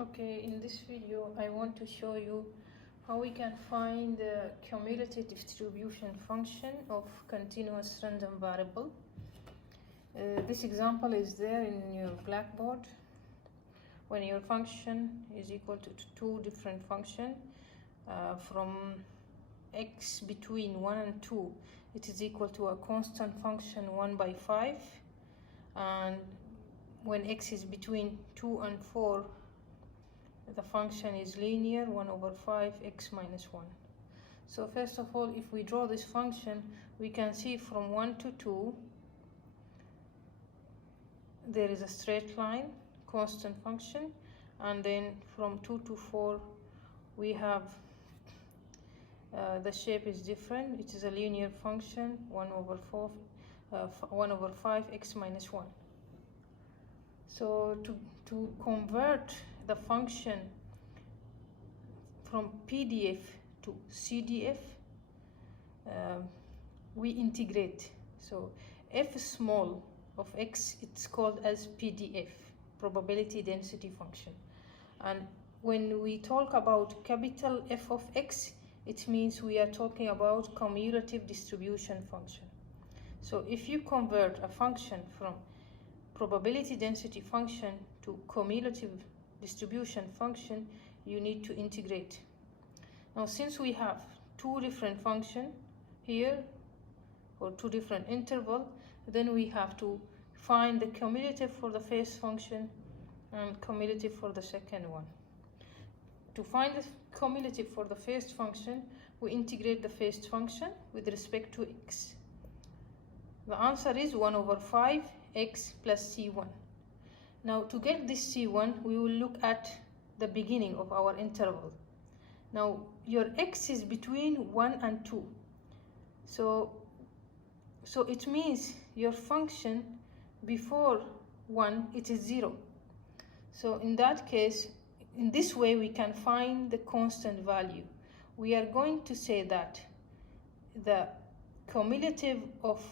Okay, in this video I want to show you how we can find the cumulative distribution function of continuous random variable. This example is there in your blackboard. When your function is equal to two different functions from x between 1 and 2, it is equal to a constant function 1/5, and when x is between 2 and 4, the function is linear 1/5 x minus 1. So first of all, if we draw this function, we can see from 1 to 2 there is a straight line, constant function, and then from 2 to 4 we have the shape is different. It is a linear function 1/5 x minus 1. So to convert the function from PDF to CDF, we integrate. So f small of x, it's called as PDF, probability density function. And when we talk about capital F of x, it means we are talking about cumulative distribution function. So if you convert a function from probability density function to cumulative distribution function, you need to integrate. Now, since we have two different functions here, or two different intervals, then we have to find the cumulative for the first function and cumulative for the second one. To find the cumulative for the first function, we integrate the first function with respect to x. The answer is 1/5 x plus c1. Now, to get this c1, we will look at the beginning of our interval. Now, your x is between 1 and 2. So it means your function before 1, it is 0. So in that case, in this way, we can find the constant value. We are going to say that the cumulative of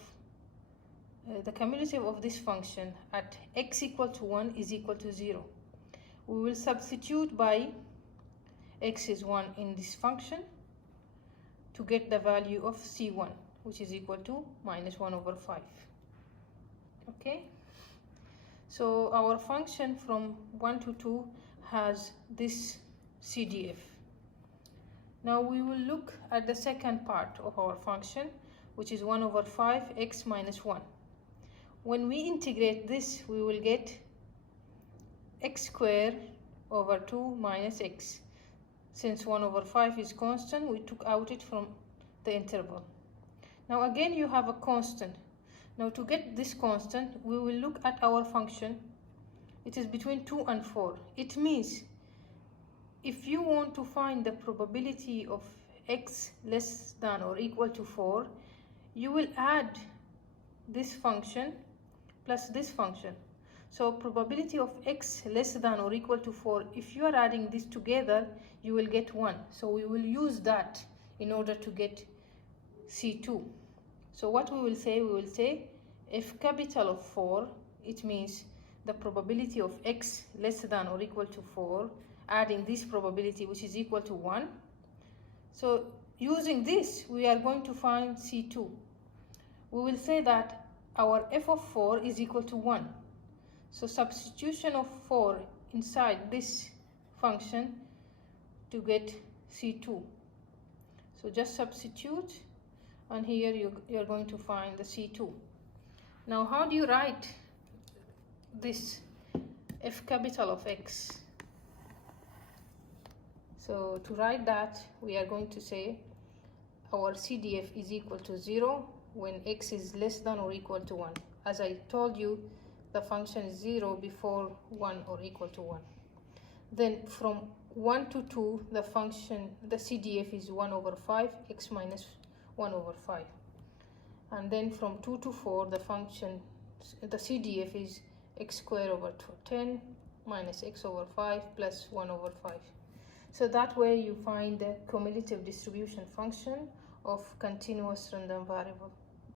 this function at x equal to 1 is equal to 0. We will substitute by x is 1 in this function to get the value of c1, which is equal to minus 1/5. Okay, so our function from 1 to 2 has this CDF. Now we will look at the second part of our function, which is 1/5 x minus 1. When we integrate this, we will get x squared over 2 minus x. Since 1/5 is constant, we took out it from the interval. Now again, you have a constant. Now to get this constant, we will look at our function. It is between 2 and 4. It means if you want to find the probability of x less than or equal to 4, you will add this function plus this function. So probability of x less than or equal to 4, if you are adding this together, you will get 1. So we will use that in order to get C2. So what we will say if capital of 4, it means the probability of x less than or equal to 4, adding this probability, which is equal to 1. So using this, we are going to find C2. We will say that our f of 4 is equal to 1. So substitution of 4 inside this function to get C2. So just substitute, and here you're going to find the C2. Now, how do you write this f capital of x? So to write that, we are going to say our CDF is equal to 0 when x is less than or equal to 1. As I told you, the function is 0 before 1 or equal to 1. Then from 1 to 2, the CDF is 1/5 x minus 1/5. And then from 2 to 4, the CDF is x squared over 10 minus x/5 plus 1/5. So that way you find the cumulative distribution function of continuous random variable.